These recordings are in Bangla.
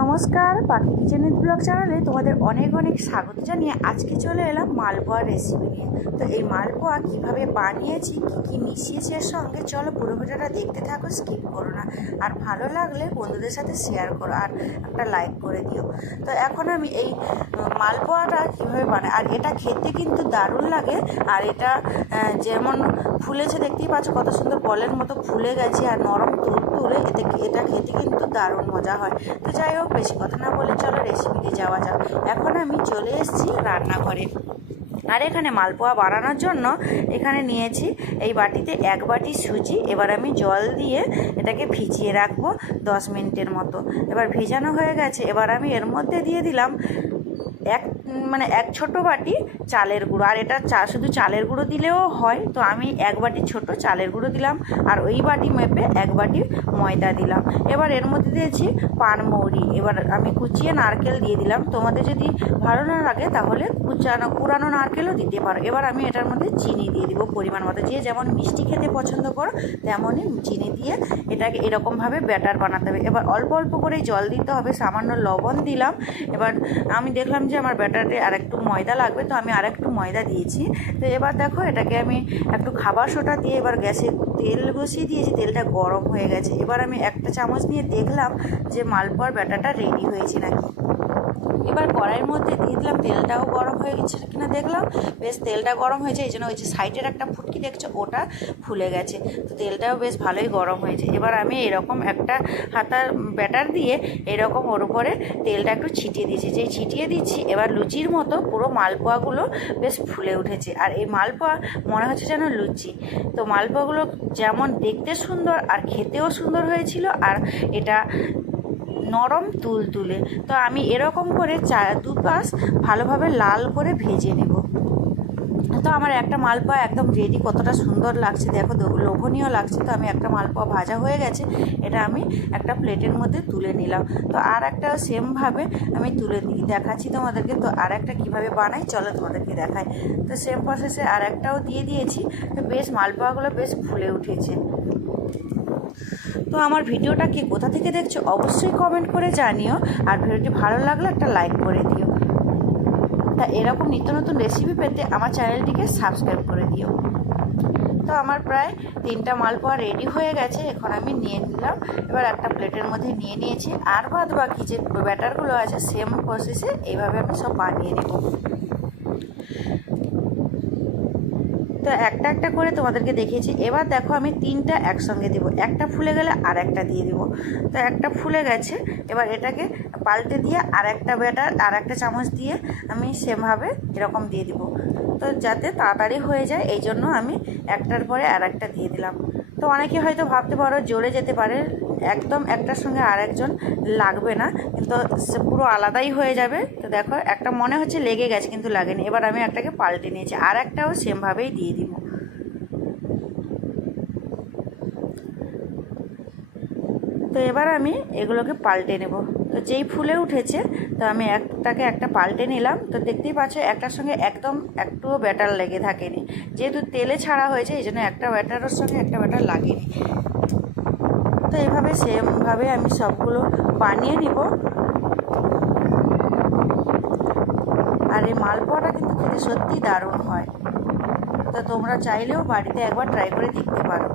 নমস্কার, পাখি কিচেন উইথ ব্লগ চ্যানেলে তোমাদের অনেক অনেক স্বাগত জানিয়ে আজকে চলে এলাম মালপোয়া রেসিপি নিয়ে। তো এই মালপোয়া কীভাবে বানিয়েছি, কী কী মিশিয়েছি এর সঙ্গে, চলো পুরো ভিডিওটা দেখতে থাকো, স্কিপ করো না। আর ভালো লাগলে বন্ধুদের সাথে শেয়ার করো আর একটা লাইক করে দিও। তো এখন আমি এই মালপোয়াটা কীভাবে বানাই, আর এটা খেতে কিন্তু দারুণ লাগে। আর এটা যেমন ফুলেছে দেখতেই পাচ্ছ, কত সুন্দর বলের মতো ফুলে গেছে আর নরম তুলতুলে, এটা খেতে কিন্তু দারুণ মজা হয়। তো যাই হোক, বেশি কথা না বলে চলো রেসিপিতে যাওয়া যাক। এখন আমি চলে এসেছি রান্নাঘরে। আর এখানে মালপোয়া বানানোর জন্য এখানে নিয়েছি এই বাটিতে 1 বাটি সুজি। এবার আমি জল দিয়ে এটাকে ভিজিয়ে রাখবো 10 মিনিটের মতো। এবার ভিজানো হয়ে গেছে। এবার আমি এর মধ্যে দিয়ে দিলাম এক ছোট বাটি চালের গুঁড়ো। আর এটা শুধু চালের গুঁড়ো দিলেও হয়, তো আমি 1 বাটি ছোট চালের গুঁড়ো দিলাম। আর ওই বাটি মেপে 1 বাটি ময়দা দিলাম। এবার এর মধ্যে দিয়েছি পানমৌরি। এবার আমি কুচিয়ে নারকেল দিয়ে দিলাম। তোমাদের যদি ভালো না লাগে তাহলে কুড়ানো নারকেলও দিতে পারো। এবার আমি এটার মধ্যে চিনি দিয়ে দিব পরিমাণ মতো। যে যেমন মিষ্টি খেতে পছন্দ করো তেমনই চিনি দিয়ে এটাকে এরকমভাবে ব্যাটার বানাতে হবে। এবার অল্প অল্প করে জল দিতে হবে, সামান্য লবণ দিলাম। এবার আমি দেখলাম যে আমার ব্যাটারে আর একটু ময়দা লাগবে, তো আমি আর একটু ময়দা দিয়েছি। তো এবার দেখো, এটাকে আমি একটু খাবার সোডা দিয়ে এবার গ্যাসে তেল বসিয়ে দিয়েছি। তেলটা গরম হয়ে গেছে। এবার আমি একটা চামচ নিয়ে দেখলাম যে মালপোয়ার ব্যাটারটা রেডি হয়েছে নাকি। এবার কড়াইয়ের মধ্যে দিয়ে দিলাম, তেলটাও গরম হয়ে গেছে কিনা দেখলাম। বেশ তেলটা গরম হয়েছে, এই জন্য ওই যে সাইডের একটা ফুটকি দেখছো ওটা ফুলে গেছে। তো তেলটাও বেশ ভালোই গরম হয়েছে। এবার আমি এরকম একটা হাতার ব্যাটার দিয়ে এরকম ওর উপরে তেলটা একটু ছিটিয়ে দিয়েছি। যেই ছিটিয়ে দিচ্ছি, এবার লুচির মতো পুরো মালপোয়াগুলো বেশ ফুলে উঠেছে। আর এই মালপোয়া মনে হচ্ছে যেন লুচি। তো মালপোয়াগুলো যেমন দেখতে সুন্দর আর খেতেও সুন্দর হয়েছিল, আর এটা নরম তুলতুলে। তো আমি এরকম করে দুপাশ ভালোভাবে লাল করে ভেজে নেব। তো আমার একটা মালপোয়া একদম রেডি। কতটা সুন্দর লাগছে দেখো, লোভনীয় লাগছে। তো আমি একটা মালপোয়া ভাজা হয়ে গেছে, এটা আমি একটা প্লেটের মধ্যে তুলে নিলাম। তো আর একটা সেমভাবে আমি তুলে দেখাচ্ছি তোমাদেরকে। তো আর একটা কীভাবে বানাই চলো তোমাদেরকে দেখাই। তো সেম প্রসেসে আর একটাও দিয়ে দিয়েছি। তো বেশ মালপোয়াগুলো বেশ ফুলে উঠেছে। তো আমার ভিডিওটা কে কোথা থেকে দেখছো অবশ্যই কমেন্ট করে জানিও। আর ভিডিওটি ভালো লাগলে একটা লাইক করে দিও। তা এরকম নিত্য নতুন রেসিপি পেতে আমার চ্যানেলটিকে সাবস্ক্রাইব করে দিও। তো আমার প্রায় 3টা মালপোয়া রেডি হয়ে গেছে। এখন আমি নিয়ে নিলাম। এবার একটা প্লেটের মধ্যে নিয়ে নিয়েছি। আর বাদ বাকি যে ব্যাটারগুলো আছে সেম প্রসেসে এইভাবে আমি সব বানিয়ে নেব। তো একটা একটা করে তোমাদেরকে দেখিয়েছি। এবার দেখো, আমি 3টা একসঙ্গে দিব। একটা ফুলে গেলে আর একটা দিয়ে দিব। তো একটা ফুলে গেছে। এবার এটাকে পাল্টে দিয়ে আর একটা ব্যাটার আর একটা চামচ দিয়ে আমি সেমভাবে এরকম দিয়ে দিব। তো যাতে তাড়াতাড়ি হয়ে যায় এই জন্য আমি একটার পরে আর একটা দিয়ে দিলাম। তো অনেকে হয়তো ভাবতে পারো জ্বলে যেতে পারে, একদম একটার সঙ্গে আর একজন লাগবে না, কিন্তু পুরো আলাদাই হয়ে যাবে। তো দেখো, একটা মনে হচ্ছে লেগে গেছে কিন্তু লাগেনি। এবার আমি একটাকে পাল্টে নিয়েছি, আর একটাও সেমভাবেই দিয়ে দিব। তো এবার আমি এগুলোকে পাল্টে নেব। তো যেই ফুলে উঠেছে, তো আমি একটা পাল্টে নিলাম। তো দেখতেই পাচ্ছ একটার সঙ্গে একদম একটুও ব্যাটার লেগে থাকেনি, যেহেতু তেলে ছাড়া হয়েছে এই জন্য একটা ব্যাটারের সঙ্গে একটা ব্যাটার লাগেনি। তো এইভাবে সেমভাবে আমি সবগুলো বানিয়ে নিব। আর এই মালপোয়াটা কিন্তু খেতে সত্যি দারুণ হয়। তো তোমরা চাইলেও বাড়িতে একবার ট্রাই করে দেখতে পারো।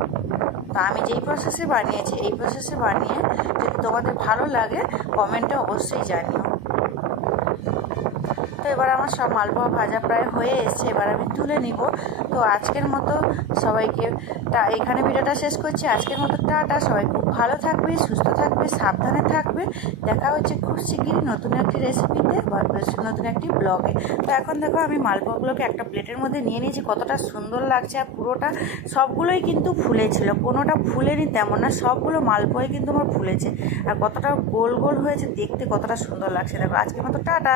তো আমি যেই প্রসেসে বানিয়েছি এই প্রসেসে বানিয়ে যদি তোমাদের ভালো লাগে কমেন্টে অবশ্যই জানিও। তো এবার আমার সব মালপোয়া ভাজা প্রায় হয়ে এসছে। এবার আমি তুলে নিব। তো আজকের মতো সবাইকে এখানে ভিডিওটা শেষ করছি। আজকের মতো টাটা। সবাই খুব ভালো থাকবে, সুস্থ থাকবে, সাবধানে থাকবে। দেখা হচ্ছে খুব শিগগিরই নতুন একটি রেসিপিতে বা নতুন একটি ব্লগে। তো এখন দেখো, আমি মালপোয়াগুলোকে একটা প্লেটের মধ্যে নিয়ে নিয়েছি। কতটা সুন্দর লাগছে। আর পুরোটা সবগুলোই কিন্তু ফুলেছিল, কোনোটা ফুলেনি তেমন না, সবগুলো মালপোয়াই কিন্তু আমার ফুলেছে। আর কতটা গোল গোল হয়েছে দেখতে, কতটা সুন্দর লাগছে। দেখো, আজকের মতো টাটা।